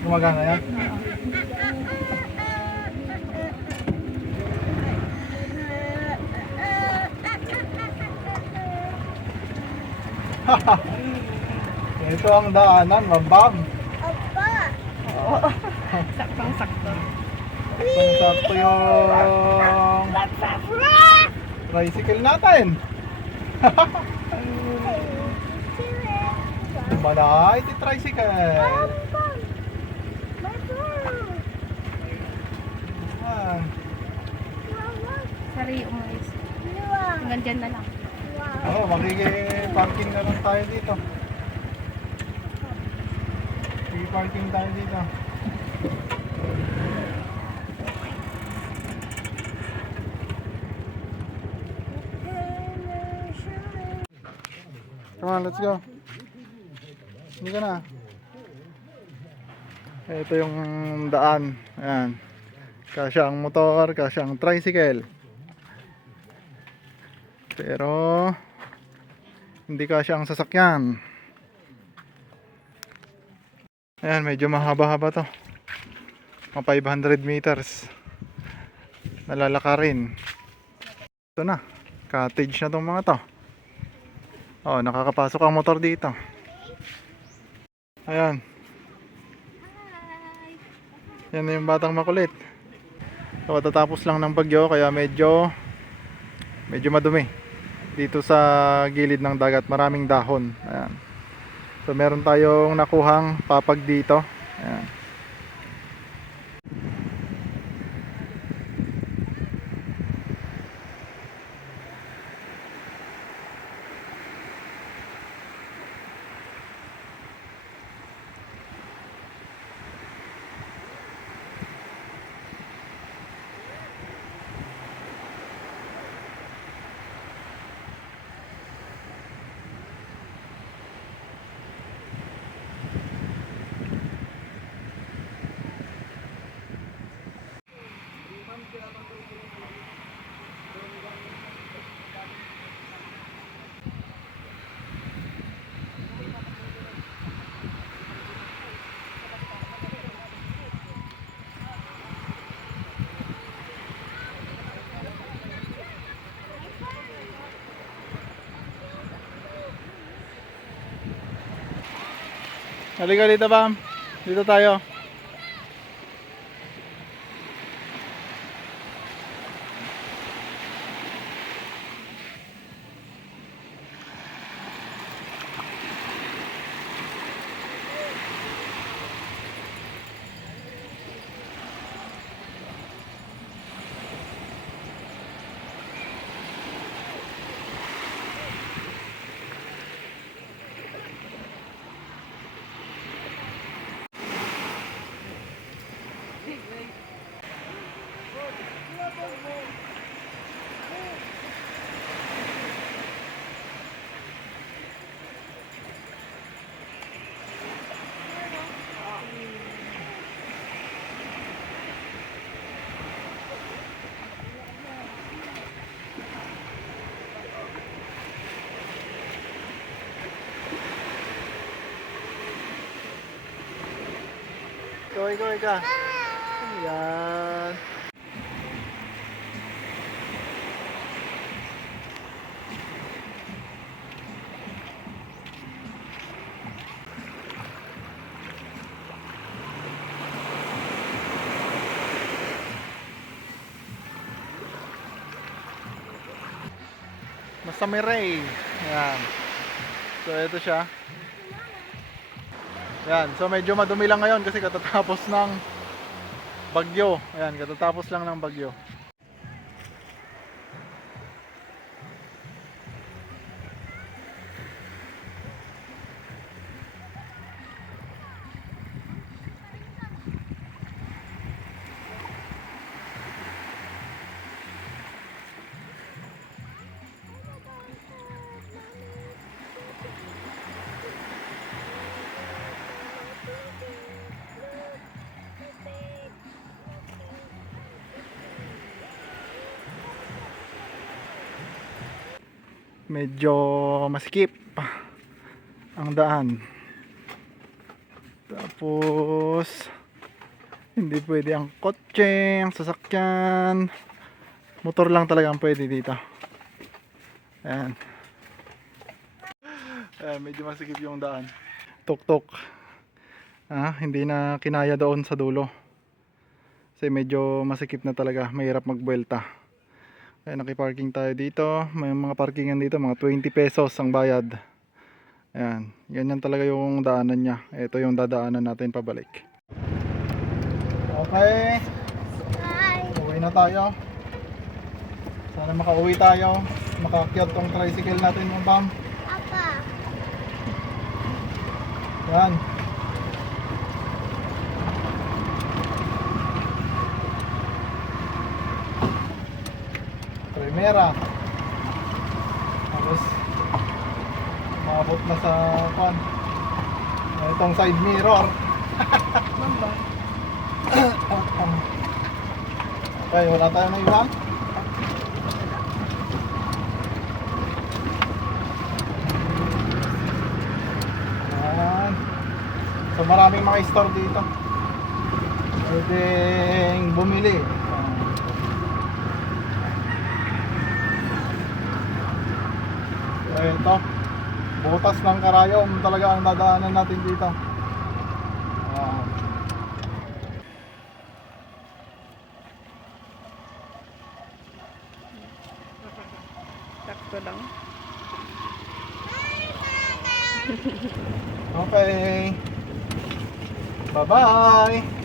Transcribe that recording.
Gumagana yan? Ito ang daanan, mabam. Saktong-sakto. Saktong-sakto yung tricycle natin. Malay, iti tricycle. Ayan. Sari, umalis. Hanggang dyan na lang. Oo, makiki-parking na lang tayo dito. Makiki-parking tayo dito. Come on, let's go. Hindi ka na. Ito yung daan. Ayan. Kasya ang motor, kasya ang tricycle. Pero hindi kasya ang sasakyan. Ayan, medyo mahaba-haba to. Mga 500 meters. Nalalakarin. Ito na. Cottage na tong mga to. Oh, nakakapasok ang motor dito. Ayan. Yan na yung batang makulit. So, katatapos lang ng bagyo kaya medyo madumi. Dito sa gilid ng dagat, maraming dahon. Ayan. So, meron tayong nakuhang papag dito. Ayan. Halika dito, Bam. Dito tayo. Ikaw. Ayan. Masamiray. Ayan. So ito siya. Ayan. So medyo madumi lang ngayon kasi katatapos ng bagyo. Ayan, katatapos lang ng bagyo. Medyo masikip. ang daan. Tapos hindi pwede ang kotse, ang sasakyan. Motor lang talaga ang pwede dito. Ayan. Ayan, medyo masikip yung daan. Tuk-tuk. Hindi na kinaya doon sa dulo. Kasi medyo masikip na talaga. Mahirap magbuelta. Kaya nakiparking tayo dito. May mga parkingan dito. Mga 20 pesos ang bayad. Ayan. Ganyan talaga yung daanan niya. Ito yung dadaanan natin pabalik. Okay. Uwi na tayo. Sana makauwi tayo. Makakyat tong tricycle natin yung bam. Yan. Primera. Tapos maabot na sa pan. Itong side mirror. Okay, wala tayong naiwan. Yan. So maraming mga store dito. Pwedeng bumili. Ito, butas ng karayom talaga ang dadaanan natin dito. Sakto lang. Okay. Bye-bye.